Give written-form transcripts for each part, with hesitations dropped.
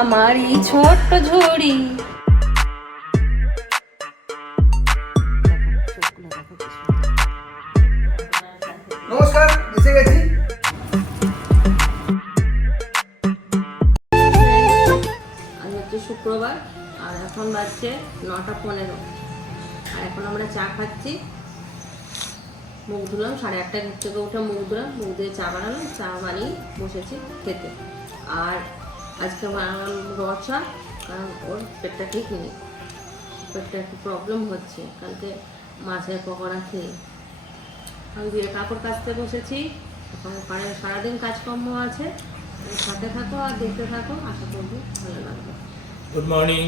আমার এই ছোট্ট ঝুড়ি। নমস্কার, এসে গেছি। আজ হচ্ছে শুক্রবার আর এখন বাজছে 9:15 আর এখন আমরা চা খাচ্ছি। মুখ ধুলাম 8:30 ঘর থেকে উঠে মুখ ধুলাম, মুখ দিয়ে চা বানালাম, চা বানিয়ে বসেছি খেতে। আর আজকে বানালাম রচা, কারণ ওর পেটটা ঠিক নেই, পেটটা একটু প্রবলেম হচ্ছে কালকে মাছের পকোড়া খেয়ে। আমি দিয়ে কাপড় কাচতে বসেছি, এখন ওখানে সারাদিন কাজকর্ম আছে, সাথে থাকো আর দেখতে থাকো, আশা করবো ভালো লাগবে। Good morning.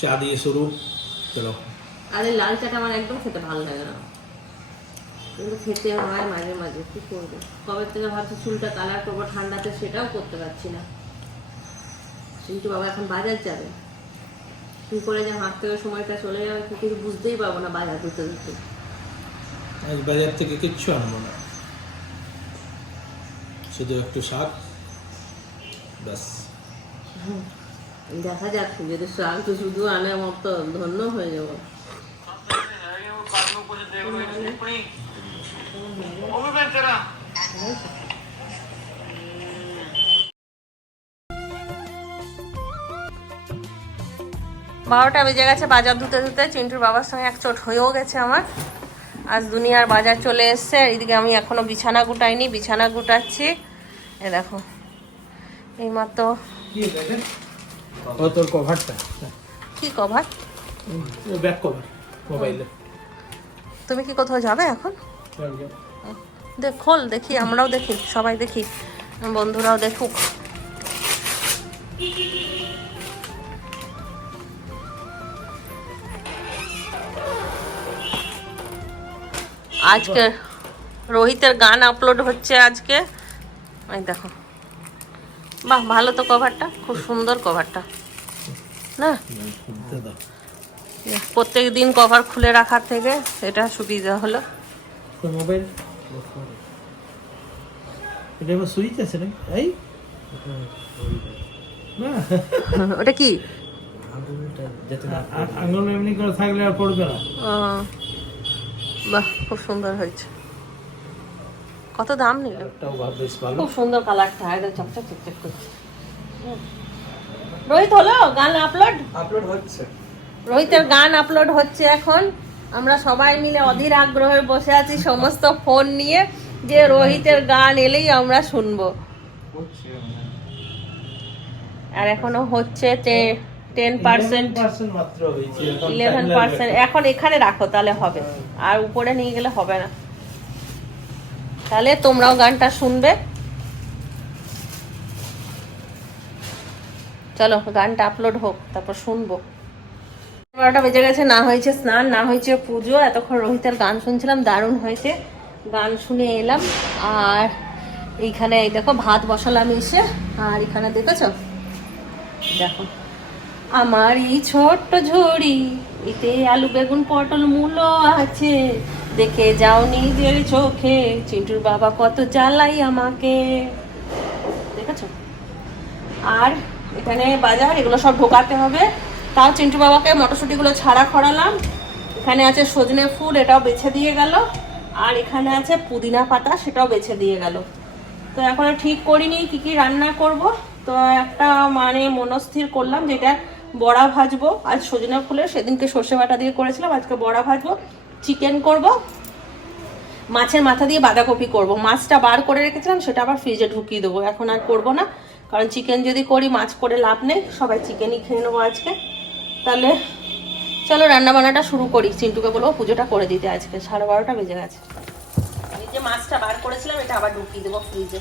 চা দিয়ে শুরু, চলো। আর এই লাল চাটা আমার একদম খেতে ভালো লাগে না, কিন্তু খেতে হয় মাঝে মাঝে, কী করবো। কবে থেকে ভাবছি চুলটা কালার করবো ঠান্ডাতে, সেটাও করতে পারছি না। কিন্তু বাবা এখন বাজার যাবে, কী করে যে হাত থেকে সময়টা চলে যাবে কিছু বুঝতেই পারবো না বাজার দিতে দিতে। আজ বাজার থেকে কিচ্ছু আনবো না, শুধু একটু শাক, ব্যাস। দেখা যাক, যদি শাক তো শুধু আনে আমার তো ধন্য হয়ে যাবো। বারোটা বেজে গেছে বাজার ধুতে ধুতে। চিন্টুর বাবার সঙ্গে এক চোট হয়েও গেছে আমার। আজ দুনিয়ার বাজার চলে এসছে, এইদিকে আমি এখনো বিছানা গুটাইনি, বিছানা গুটাচ্ছি। এ দেখো এইমাত্র। তোর কভারটা কি কভার? ব্যাক কভার মোবাইলে। তুমি কি কোথাও যাবে এখন? দেখ খোল, দেখি, আমরাও দেখি, সবাই দেখি, বন্ধুরাও দেখুক। আজকে রোহিতের গান আপলোড হচ্ছে আজকে। এই দেখো, বাহ, ভালো তো কভারটা, খুব সুন্দর কভারটা না? প্রত্যেক দিন কভার খুলে রাখার থেকে এটা সুবিধা হলো। মোবাইল এটা আবার সুইচ আছে নাকি? এই না, ওটা কি? আঙুল এমনি করে থাকলে আর পড়বে না। বাহ, খুব সুন্দর হয়েছে। কত দাম নিল? বেশ ভালো, খুব সুন্দর কালারটা, একদম চকচক চকচক করছে। রোহিত, হলো গান আপলোড হচ্ছে। রোহিতের গান আপলোড হচ্ছে এখন। আমরা সবাই মিলে অধীর আগ্রহে বসে আছি, সমস্ত ফোন নিয়ে, যে রোহিতের গান এলেই আমরা শুনবো। আর এখনো হচ্ছে 10% মাত্র হয়েছে, 11%। এখন এখানে রাখো তাহলে হবে, আর উপরে নিয়ে গেলে হবে না। তাহলে তোমরাও গানটা শুনবে। চলো গানটা আপলোড হোক, তারপর শুনবো। 12টা বেজে গেছে, না হয়েছে স্নান, না হয়েছে পুজো। এতক্ষণ রোহিতের গান শুনছিলাম, দারুণ হয়েছে। গান শুনে এলাম। আর এইখানে এই দেখো ভাত বসালাম এসে। আর এখানে দেখেছো, দেখো আমার এই ছোট্ট ঝুড়ি, এতে আলু বেগুন পটল মূলো আছে, দেখে যাও নিজের চোখে, চিন্টুর বাবা কত জ্বালাই আমাকে। দেখেছো? আর এখানে বাজার, এগুলো সব ঢোকাতে হবে। তাও চিন্টু বাবাকে মটরশুঁটিগুলো ছাড়া করালাম। এখানে আছে সজনে ফুল, এটাও বেছে দিয়ে গেল। আর এখানে আছে পুদিনা পাতা, সেটাও বেছে দিয়ে গেল। তো এখনো ঠিক করিনি কি কি রান্না করব। তো একটা মানে মনস্থির করলাম যেটা বড়া ভাজবো। আজ সজনে ফুলের, সেদিনকে সর্ষে বাটা দিয়ে করেছিলাম, আজকে বড়া ভাজবো। চিকেন করব, মাছের মাথা দিয়ে বাঁধাকপি করব। মাছটা বার করে রেখেছিলাম, সেটা আবার ফ্রিজে ঢুকিয়ে দেবো, এখন আর করব না। কারণ চিকেন যদি করি মাছ করে লাভ নেই, সবাই চিকেনই খেয়ে নেবো আজকে। তাহলে চলো রান্না বান্নাটা শুরু করি। চিন্টুকে বলবো পুজোটা করে দিতে, আজকে 12:30 বেজে গেছে। এই যে মাছটা বার করেছিলাম, এটা আবার ঢুকিয়ে দেবো ফ্রিজে,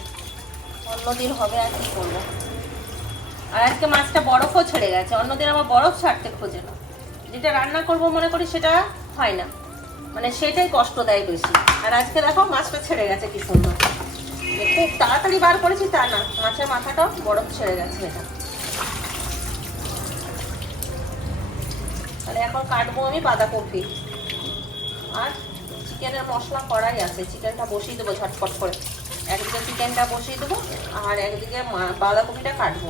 অন্যদিন হবে আর কি করবো। আর আজকে মাছটা বরফও ছেড়ে গেছে, অন্যদিন আবার বরফ ছাড়তে খোঁজে না। যেটা রান্না করব মনে করি সেটা হয় না, মানে সেটাই কষ্ট দেয় বেশি। আর আজকে দেখো মাছটা ছেড়ে গেছে কি সুন্দর, খুব তাড়াতাড়ি বার করেছি তা না, মাছের মাথাটাও বরফ ছেড়ে গেছে। এটা তাহলে এখন কাটবো আমি বাঁধাকপি আর চিকেনের মশলা করাই আছে, চিকেনটা বসিয়ে দেবো ঝটপট করে। একদিকে চিকেনটা বসিয়ে দেবো আর একদিকে বাঁধাকপিটা কাটবো।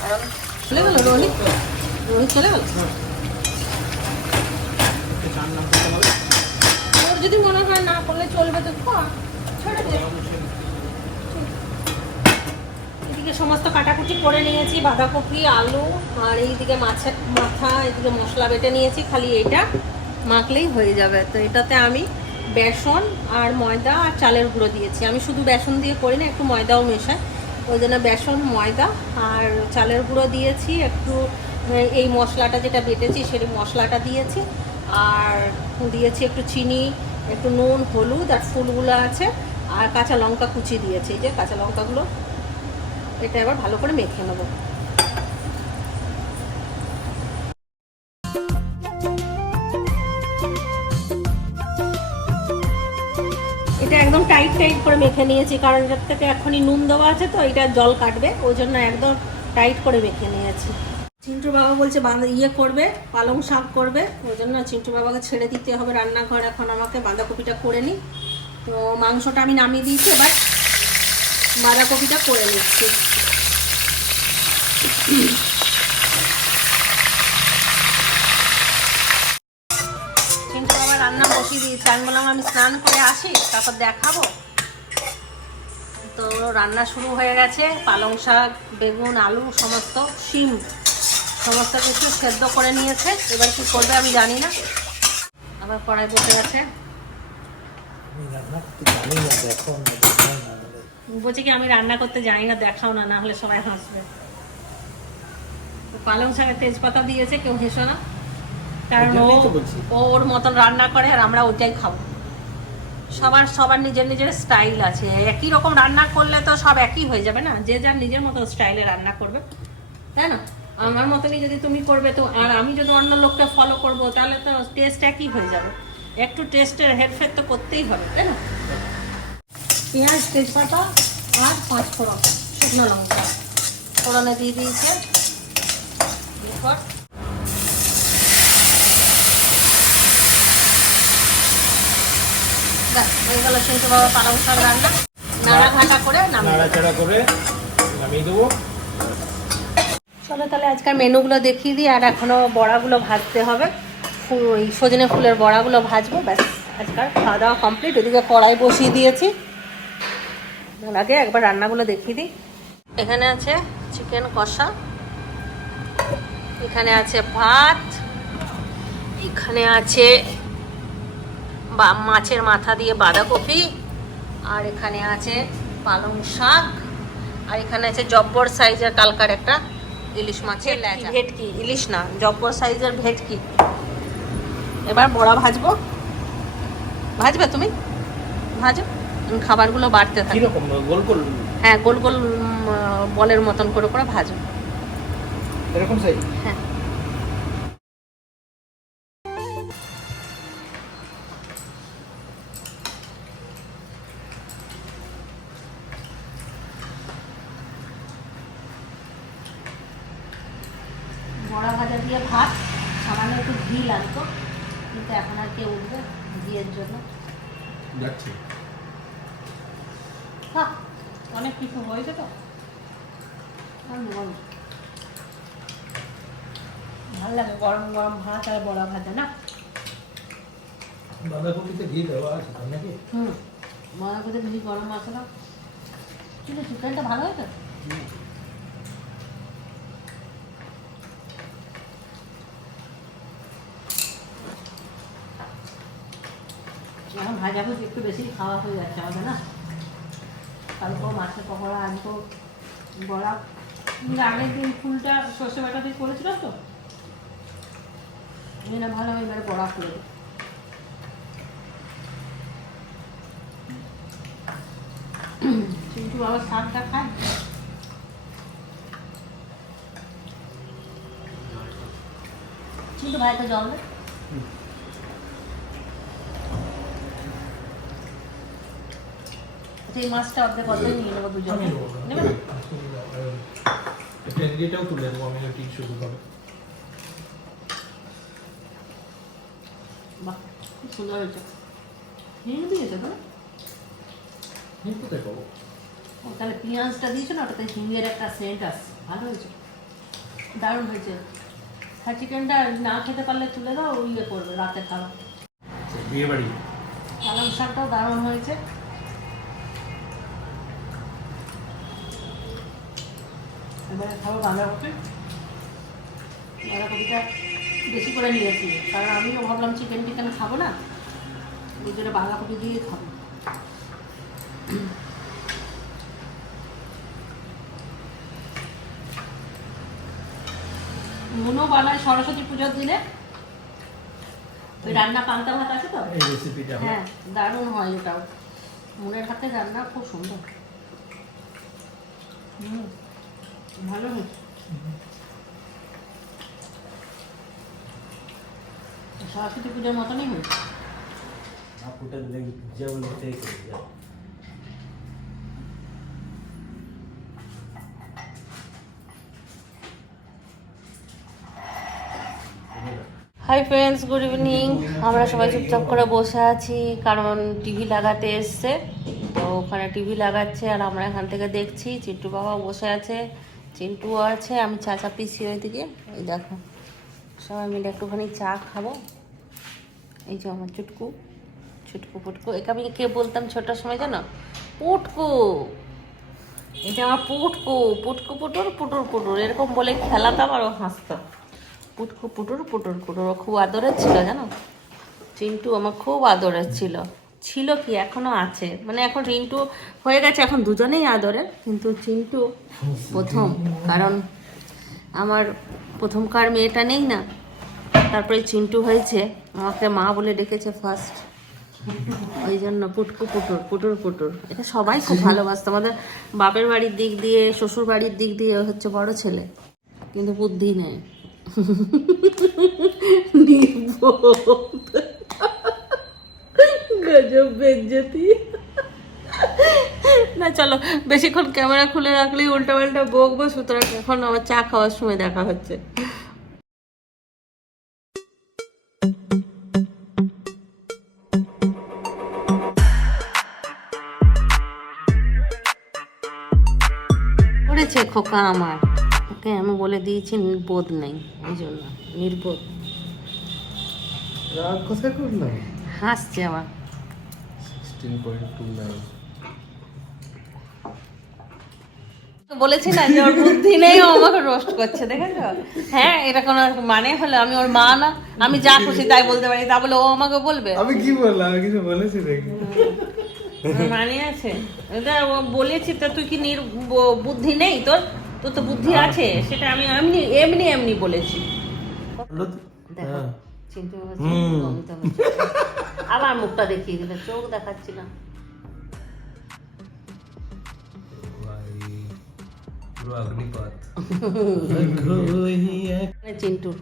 কারণ চলে গেল রোহিত, রোহিত চলে গেল। ওর যদি মনে হয় না করলে চলবে তো ছেড়ে দে। এদিকে সমস্ত কাটাকুটি করে নিয়েছি, বাঁধাকপি, আলু, আর এইদিকে মাছের মাথা, এদিকে মশলা বেটে নিয়েছি। খালি এটা মাখলেই হয়ে যাবে। তো এটাতে আমি বেসন আর ময়দা আর চালের গুঁড়ো দিয়েছি। আমি শুধু বেসন দিয়ে করি না, একটু ময়দাও মেশাই। ওই জন্য বেসন, ময়দা আর চালের গুঁড়ো দিয়েছি। একটু এই মশলাটা যেটা বেটেছি সেই মশলাটা দিয়েছি। আর দিয়েছি একটু চিনি, একটু নুন, হলুদ, আর ফুলগুলো আছে, আর কাঁচা লঙ্কা কুচি দিয়েছি। এই যে কাঁচা লঙ্কাগুলো, এটা এবার ভালো করে মেখে নেব। এটা একদম টাইট টাইট করে মেখে নিয়েছি, কারণ এটার থেকে এখনই নুন দেওয়া আছে, তো এটা জল কাটবে, ওই জন্য একদম টাইট করে মেখে নিয়েছি। চিন্টু বাবা বলছে করবে, পালং শাক করবে, ওই জন্য চিন্টু বাবাকে ছেড়ে দিতে হবে রান্নাঘর। এখন আমাকে বাঁধাকপিটা করে নিই। তো মাংসটা আমি নামিয়ে দিয়েছি, এবার বাঁধাকপিটা করে নিচ্ছি। চিন্টু বাবা রান্না বসিয়ে দিয়েছি। আমি বললাম আমি স্নান করে আসি, তারপর দেখাবো। তো রান্না শুরু হয়ে গেছে। পালং শাক, বেগুন, আলু, সমস্ত শিম সমস্ত কিছু সেদ্ধ করে নিয়েছে। এবার কি করবে আমি জানি না। আবার কড়াই বসে গেছে। বলছি কি আমি রান্না করতে জানি না, দেখাও না, না হলে সবাই হাসবে। পালং শাকে তেজপাতা দিয়েছে, কেউ হেসো না, কারণ ও ওর মতন রান্না করে আর আমরা ওইটাই খাবো। সবার নিজের নিজের স্টাইল আছে। একই রকম রান্না করলে তো সব একই হয়ে যাবে না, যে যার নিজের মতো স্টাইলে রান্না করবে, তাই না? আমার মতনই যদি তুমি করবে তো, আর আমি যদি অন্য লোককে ফলো করবো, তাহলে তো টেস্ট একই হয়ে যাবে। একটু টেস্টের হেরফের তো করতেই হবে, তাই না? পেঁয়াজ, তেজপাতা আর 5 ফোড়ন, শুকনো লঙ্কা ফোড়নে দিয়ে দিয়েছে। এরপর হয়ে গেল চিন্টু বাবা পালং শাক রান্না। নাড়াঘাটা করে নামিয়ে দেবো। চলো তাহলে আজকাল মেনুগুলো দেখিয়ে দিই। আর এখনও বড়াগুলো ভাজতে হবে, ওই সজনে ফুলের বড়াগুলো ভাজবো। ব্যাস, আজকাল খাওয়া দাওয়া কমপ্লিট। ওদিকে কড়াই বসিয়ে দিয়েছি। আগে একবার রান্নাগুলো দেখিয়ে দিই। এখানে আছে চিকেন কষা, এখানে আছে ভাত, এখানে আছে মাছের মাথা দিয়ে বাঁধাকপি, আর এখানে আছে পালং শাক, আর এখানে আছে জব্বর সাইজের কালকার একটা ইলিশ মাছের ভেটকি, ইলিশ না, জব্বর সাইজের ভেটকি। এবার বড়া ভাজবো। ভাজবে তুমি? ভাজো, খাবারগুলো বাড়তে থাকে। হ্যাঁ, গোল গোল বলের মতন করে করে ভাজো, এরকম সাইজ। হ্যাঁ। বড়া ভাজা দিয়ে ভাত, সামান্য একটু ঘি লাগতো, কিন্তু এখন আর কে উঠবে ঘিয়ের জন্য। যাচ্ছে হ্যাঁ, অনেক কিছু হয়েছে তো, ভালো লাগে গরম গরম ভাত আর বড়া ভাজা না। বাঁধাকপিতে ঘি দেওয়া আছে নাকি? বাঁধাকপিতে ঘি, গরম মশলা, কিন্তু চিকেনটা ভালো হয়েছে। এখন ভাজা ভুজি একটু বেশি খাওয়া হয়ে যাচ্ছে আমাদের না। কালকেও মাছের পকোড়া, আজকেও বড়া। আগের দিন ফুলটা সর্ষে বাটা দিয়ে করেছিলাম তো, না ভালো হয়, এবারে বড়া করে দিই। চিন্টু বাবার শাকটা খায়। চিন্টু ভাইকে জল দে। এই মাছটা অর্ধেক অর্ধেক নিয়ে নেবো দুজন, নেবে না? এটাও তুলে দেবো আমি, শুধু হবে। বাহ, খুব সুন্দর হয়েছে। হিং দিয়েছে তো? হিং কোথায় পাবো? ও তাহলে পেঁয়াজটা দিয়েছো না, ওটাতে হিঙের একটা সেন্ট আসছে, ভালো হয়েছে, দারুণ হয়েছে। হ্যাঁ, চিকেনটা না খেতে পারলে তুলে দাও, ইয়ে করবে রাতে খাওয়া। বিয়ে বাড়ি। পালং শাকটাও দারুণ হয়েছে। এবারে খাবো বাঁধাকপি। বাঁধাকপিটা বেশি করে নিয়েছি, কারণ আমিও ভাবলাম চিকেন টিকেন খাবো না, ওই জন্য বাঁধাকপি দিয়ে খাবো। মনও বানায় সরস্বতী পুজোর দিনে, ওই রান্না পান্তা ভাত আছে তো, এই রেসিপিটা হ্যাঁ দারুণ হয় এটাও। মনের হাতে রান্না খুব সুন্দর। ভালো হয়েছে। সরস্বতী পুজোর মতনই হয়েছে। আপুটা যেমন থেকে করে হাই ফ্রেন্ডস, গুড ইভিনিং। আমরা সবাই চুপচাপ করে বসে আছি, কারণ টিভি লাগাতে এসছে, তো ওখানে টিভি লাগাচ্ছে আর আমরা এখান থেকে দেখছি। চিন্টু বাবা বসে আছে, চিন্টুও আছে, আমি চা চাপিয়েছি ওইদিকে। এই দেখো, সবাই মিলে একটুখানি চা খাবো। এই যে আমার চুটকু, ছুটকু পুটকু, একে আমি কে বলতাম ছোটোর সময় জানো? পুটকু। এটা আমার পুটকু, পুটকু পুটুর পুটুর পুটুর এরকম বলে খেলাতাম আর ও হাসতাম। পুটকু পুটুর পুটুর পুটুর, ও খুব আদরের ছিল জানো। চিন্টু আমার খুব আদরের ছিল, ছিল কি এখনো আছে, মানে এখন রিন্টু হয়ে গেছে, এখন দুজনেই আদরের, কিন্তু চিন্টু প্রথম, কারণ আমার প্রথমকার মেয়েটা নেই না, তারপরে চিন্টু হয়েছে, আমাকে মা বলে ডেকেছে ফার্স্ট, ওই জন্য পুটকু পুটুর পুটুর পুটুর। এটা সবাই খুব ভালোবাসতো, আমাদের বাপের বাড়ির দিক দিয়ে, শ্বশুর বাড়ির দিক দিয়ে হচ্ছে বড় ছেলে, কিন্তু বুদ্ধি নেই, গজব বেজ্জতি। না চলো, বেশিক্ষণ ক্যামেরা খুলে রাখলেই উল্টা পাল্টা বকবো, সুতরাং এখন আমার চা খাওয়ার সময় দেখা হচ্ছে। করেছে খোকা আমার, ওকে আমি বলে দিয়েছি নির্বোধ নেই, এই জন্য নির্বোধ। রাগ কোথায় করলাম? হাসছে আবার। 16.29 বলেছি না যে ওর বুদ্ধি নেই, ও আমাকে রোস্ট করছে, দেখেছো? হ্যাঁ, এটা কোনো মানে হলো? আমি ওর মা না, আমি যা খুশি তাই বলতে পারি, তা বলে ও আমাকে বলবে? আমি কি বললাম? আমি কিছু বলেছি দেখি। মানে আছে এটা, ও বলেছি তো, তুই কি বুদ্ধি নেই তোর? তোর তো বুদ্ধি আছে, সেটা আমি এমনি এমনি এমনি বলেছি। দেখো চিন্টু হচ্ছে, অমিতা হচ্ছে। আবার মুখটা দেখিয়ে দিল, চোখ দেখাচ্ছিলাম। পুরো অগ্নিপথ। চিন্টুর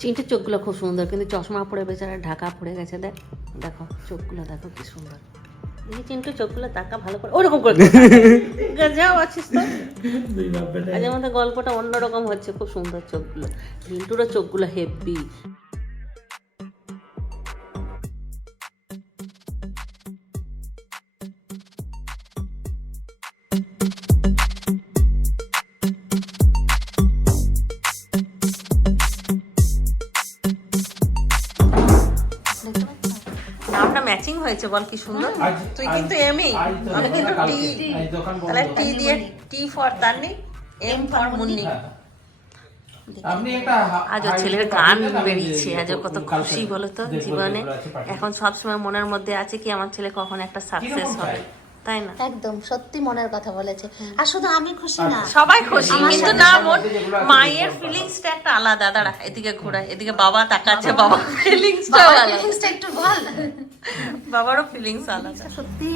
চিন্টুর চোখগুলো খুব সুন্দর, কিন্তু চশমা পরে বেচারা ঢাকা পড়ে গেছে। দেখো চোখগুলো, দেখো কি সুন্দর। দেখি চিন্টু চোখগুলো তাকা ভালো করে, ওরকম করে যাও আছিস তো। আজ আমাদের গল্পটা অন্যরকম হচ্ছে, খুব সুন্দর চোখগুলো, চিন্টুরও চোখগুলো হেভি। নামটা ম্যাচিং হয়েছে, বল কি সুন্দর। তুই কিন্তু এমই, আমি কিন্তু টি, তাহলে টি দিয়ে T for Tanni, M for Munni. আজ ওর ছেলের গান বেরিয়েছে, আজ ও কত খুশি বলতো জীবনে। এখন সবসময় মনের মধ্যে আছে কি আমার ছেলে কখন একটা সাকসেস হবে, তাই না? একদম সত্যি মনের কথা বলেছে। আর শুধু আমি খুশি না, সবাই খুশি, কিন্তু না, মায়ের ফিলিংসটা একটা আলাদা। দাঁড়া এদিকে ঘোরায়, এদিকে বাবা তাকাচ্ছে, বাবা ফিলিংসটা আলাদা, ফিলিংসটা একটু বল। বাবারও ফিলিংস আলাদা। সত্যি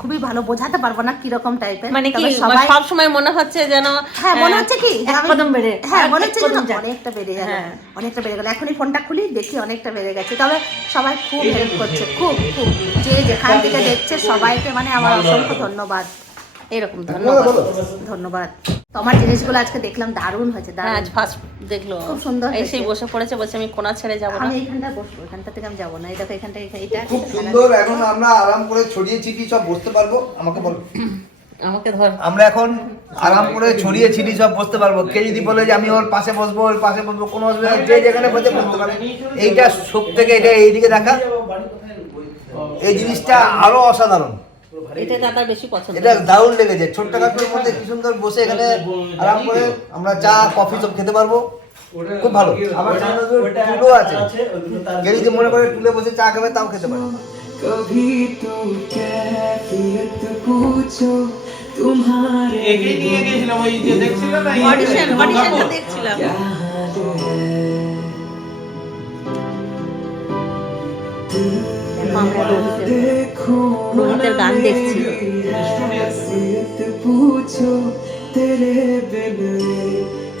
খুবই ভালো, বোঝাতে পারবো না কিরকম টাইপের, মানে কি সবাই সব সময় মনে হচ্ছে যেন, হ্যাঁ মনে হচ্ছে কি এক কদম বেড়ে, হ্যাঁ মনে হচ্ছে যেন অনেকটা বেড়ে গেল, হ্যাঁ। অনেকটা বেড়ে গেল। এখনই ফোনটা খুলি দেখি অনেকটা বেড়ে গেছে। তবে সবাই খুব হেল্প করছে, খুব খুব, যে যেখান থেকে দেখছে সবাইকে মানে আমার অসংখ্য ধন্যবাদ। এরকম ধন্যবাদ। ধন্যবাদ। তোমার জিনিসগুলো আজকে দেখলাম দারুণ হয়েছে, হ্যাঁ দারুণ। আজ ফার্স্ট দেখলো, খুব সুন্দর এসে হয়েছে। বসে পড়েছে, বলছে আমি কোনা ছেড়ে যাবো না। আমি এইখানটা বসবো, এখানটা থেকে আমি যাবো না। এই দেখো এখানটা, এটা খুব সুন্দর। এখন আমরা আরাম করে ছড়িয়ে ছিটিয়ে সব বসতে পারবো। আমাকে বলো, আমাকে ধর। আমরা এখন আরাম করে ছড়িয়ে ছিটিয়ে সব বসতে পারবো। কে যদি বলে যে আমি ওর পাশে বসবো, ওর পাশে বসবো, কোনো অসুবিধা নেই, যে যেখানে বসে বসতে পারে। এইটা সব থেকে এটা এইদিকে দেখা, এই জিনিসটা আরো অসাধারণ। এটা দাদার বেশি পছন্দ। এটা দারুণ লেগেছে। ছোট্ট কাঠের মধ্যে কি সুন্দর বসে এখানে আরাম করে আমরা চা কফি সব খেতে পারবো, খুব ভালো। আবার সামনে টুলও আছে, কেউ যদি মনে করে টুলে বসে চা খাবে তাও খেতে পারে। कभी तो कैफियत पूछो तुम्हारे এগিয়ে নিয়ে গেছিলাম ওই যে দেখছিল না অডিশনটা দেখছিলাম। क्या हाल है আমরা देखो রোহিতের গান দেখছি। कैफियत पूछो तेरे बिन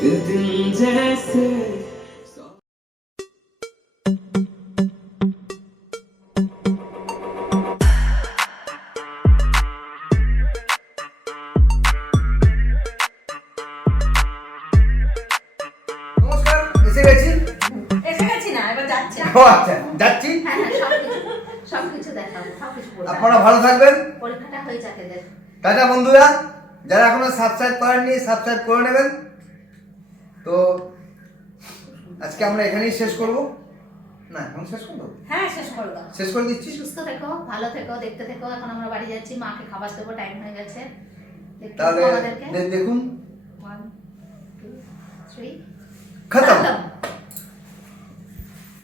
एक दिन जैसे নমস্কার, এসে গেছি। এসে গেছি না, এবার যাচ্ছি। ও আচ্ছা, যাচ্ছি। হ্যাঁ হ্যাঁ, সবকিছু দেখাবো, সবকিছু বলবো। আপনারা ভালো থাকবেন। পরীক্ষাটা হয়ে যাক এদের। টাটা বন্ধুরা, যারা এখনো সাবস্ক্রাইব করেননি সাবস্ক্রাইব করে নেবেন। তো আজকে আমরা এখানেই শেষ করব। না, এখন শেষ করব, হ্যাঁ শেষ করে দাও। শেষ করে দিচ্ছি। সুস্থ থেকো, ভালো থেকো, দেখতে থেকো। এখন আমরা বাড়ি যাচ্ছি, মাকে খাবার দেবো, টাইম হয়ে গেছে। দেখতে তাহলে থেকো আমাদেরকে। দেখুন, 1 2 3 খতম। খতম।